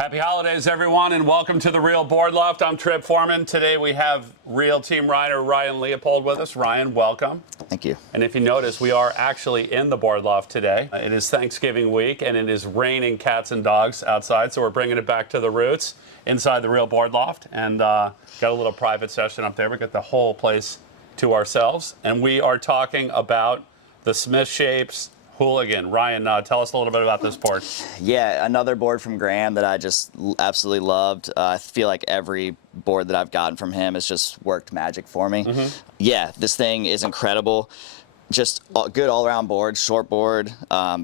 Happy holidays, everyone, and welcome to the Real Board Loft. I'm Trip Forman. Today we have Real Team rider Ryan Leopold with us. Ryan, welcome. Thank you. And if you notice, we are actually in the Board Loft today. It is Thanksgiving week, and it is raining cats and dogs outside, so we're bringing it back to the roots inside the Real Board Loft. And got a little private session up there. We got the whole place to ourselves. And we are talking about the SMTH Shapes Hooligan. Ryan, tell us a little bit about this board. Yeah, another board from Graham that I just absolutely loved. I feel like every board that I've gotten from him has just worked magic for me. Yeah, this thing is incredible. Just good all-around board, short board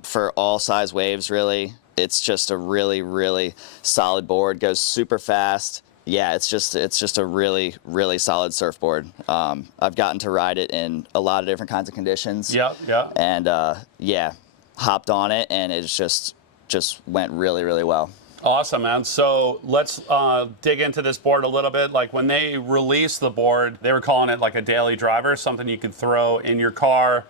for all size waves, really. It's just a really, really solid board. Goes super fast. Yeah, it's just a really, really solid surfboard. I've gotten to ride it in a lot of different kinds of conditions. Yeah. And yeah, hopped on it, and it just went really, really well. Awesome, man. So let's dig into this board a little bit. Like when they released the board, they were calling it like a daily driver, something you could throw in your car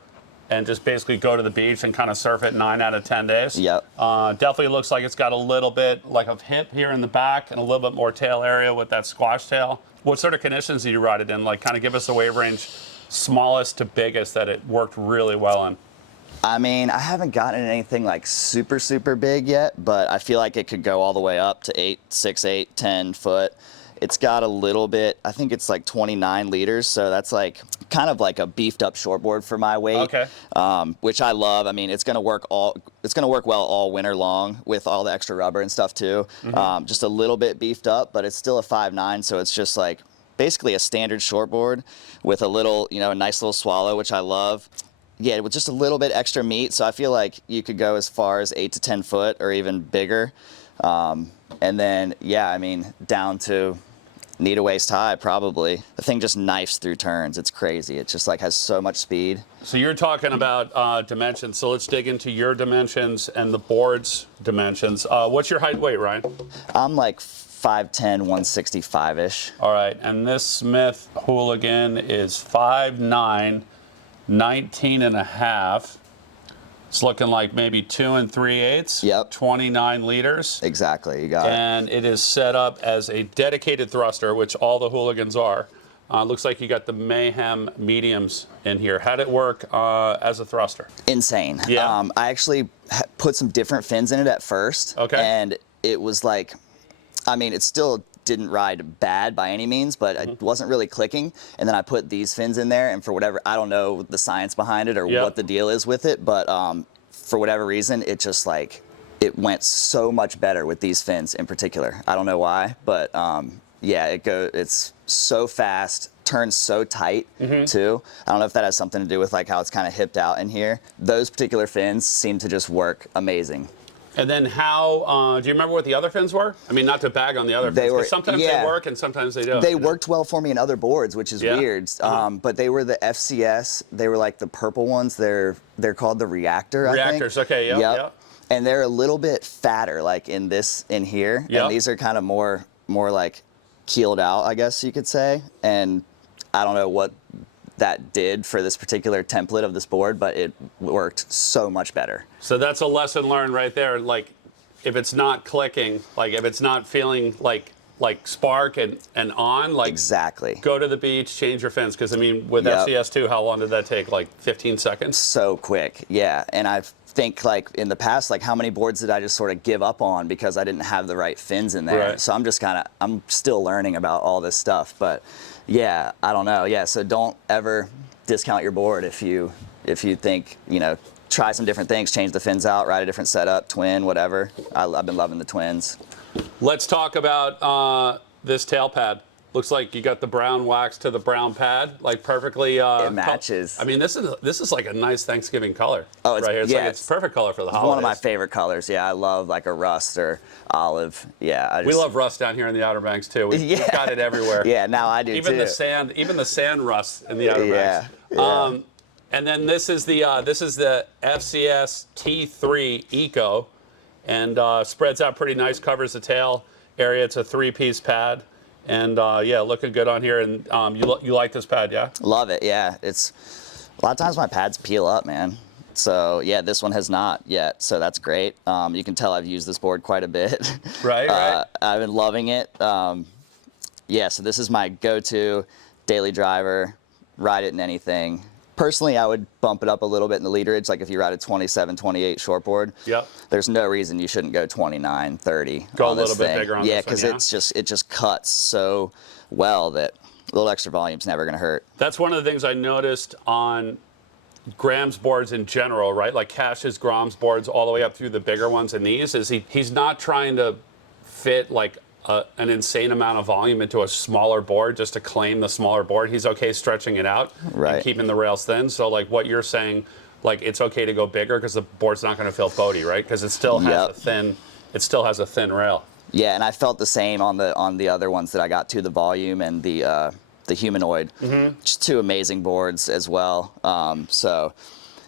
and just basically go to the beach and kind of surf it 9 out of 10 days. Yep. Definitely looks like it's got a little bit like of hip here in the back and a little bit more tail area with that squash tail. What sort of conditions did you ride it in? Like kind of give us a wave range, smallest to biggest that it worked really well in. I mean, I haven't gotten anything like super, super big yet, but I feel like it could go all the way up to 8, 6, 8, 10 foot. It's got a little bit, I think it's like 29 liters, so that's like kind of like a beefed up shortboard for my weight. Okay. Which I love. I mean, it's gonna work well all winter long with all the extra rubber and stuff too. Just a little bit beefed up, but it's still a 5.9, so it's just like basically a standard shortboard with a little, a nice little swallow, which I love. Yeah, with just a little bit extra meat, so I feel like you could go as far as 8 to 10 foot or even bigger. And then, yeah, I mean, down to knee to waist high, probably. The thing just knifes through turns. It's crazy. It just like has so much speed. So you're talking about dimensions. So let's dig into your dimensions and the board's dimensions. What's your height weight, Ryan? I'm like 5'10", 165-ish. All right, and this SMTH Hooligan is 5'9", 19 and a half. It's looking like maybe 2 3/8. Yep. 29 liters. Exactly, you got it. And it is set up as a dedicated thruster, which all the Hooligans are. Looks like you got the Mayhem mediums in here. How'd it work as a thruster? Insane. Yeah. I actually put some different fins in it at first. Okay. And it was like, I mean, it still didn't ride bad by any means, but it wasn't really clicking. And then I put these fins in there, and for whatever, I don't know the science behind it or what the deal is with it, but for whatever reason, it just like, it went so much better with these fins in particular. I don't know why, but yeah, it's so fast, turns so tight too. I don't know if that has something to do with like how it's kind of hipped out in here. Those particular fins seem to just work amazing. And then how, do you remember what the other fins were? I mean, not to bag on the other fins, but sometimes they work and sometimes they don't. They worked well for me in other boards, which is weird. But they were the FCS. They were like the purple ones. They're called the Reactor, I think. Reactors, okay, yep. And they're a little bit fatter, like in here. Yep. And these are kind of more like keeled out, I guess you could say. And I don't know what that did for this particular template of this board, but it worked so much better. So that's a lesson learned right there. Like, if it's not clicking, like if it's not feeling like spark and on, like exactly. Go to the beach, change your fins. Because I mean, with FCS2, how long did that take? Like 15 seconds? So quick, yeah. And I think like in the past, like how many boards did I just sort of give up on because I didn't have the right fins in there? Right. So I'm still learning about all this stuff, but yeah, I don't know. Yeah, so don't ever discount your board if you think, try some different things, change the fins out, ride a different setup, twin, whatever. I've been loving the twins. Let's talk about this tail pad. Looks like you got the brown wax to the brown pad, like perfectly. It matches. I mean, this is like a nice Thanksgiving color. Oh, it's, right here. It's yeah, like it's perfect color for the holidays. It's one of my favorite colors. Yeah, I love like a rust or olive. Yeah, we love rust down here in the Outer Banks too. We've got it everywhere. Yeah, now I do even too. Even the sand rust in the Outer Banks. Yeah. And then this is the FCS T3 Eco, and spreads out pretty nice. Covers the tail area. It's a 3-piece pad. And yeah, looking good on here. And you like this pad, yeah? Love it, yeah. It's a lot of times my pads peel up, man. So yeah, this one has not yet. So that's great. You can tell I've used this board quite a bit. Right, right. I've been loving it. Yeah, so this is my go-to daily driver. Ride it in anything. Personally, I would bump it up a little bit in the literage. Like if you ride a 27, 28 shortboard, Yep. there's no reason you shouldn't go 29, 30 Go on a little this bit thing. bigger on yeah, this one, because it just cuts so well that a little extra volume's never gonna hurt. That's one of the things I noticed on Graham's boards in general, right? Like Cash's, Grom's boards, all the way up through the bigger ones and these, is he's not trying to fit like an insane amount of volume into a smaller board just to claim the smaller board. He's okay stretching it out and keeping the rails thin. So like what you're saying, like it's okay to go bigger because the board's not going to feel boaty, right? Because it still has a thin rail. Yeah, and I felt the same on the other ones that I got to, the volume and the humanoid. Just two amazing boards as well. So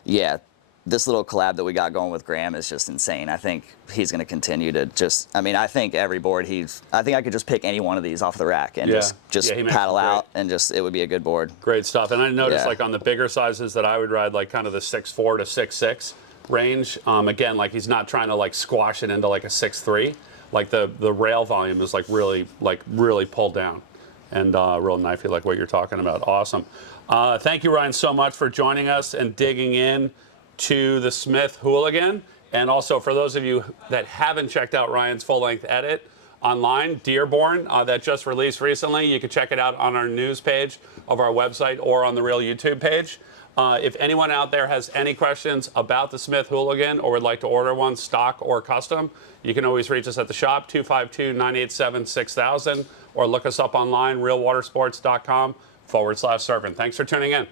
yeah, this little collab that we got going with Graham is just insane. I think he's going to continue to just, I mean, I think every board I think I could just pick any one of these off the rack and just paddle out and it would be a good board. Great stuff. And I noticed like on the bigger sizes that I would ride, like kind of the 6'4" to 6'6" range. Again, like he's not trying to like squash it into like a 6'3". Like the rail volume is like really pulled down and real knifey, like what you're talking about. Awesome. Thank you, Ryan, so much for joining us and digging in to the Smith Hooligan. And also for those of you that haven't checked out Ryan's full-length edit online, Dearborn, that just released recently, you can check it out on our news page of our website or on the Real YouTube page. If anyone out there has any questions about the Smith Hooligan or would like to order one, stock or custom, you can always reach us at the shop, 252-987-6000, or look us up online, realwatersports.com/servant. Thanks for tuning in.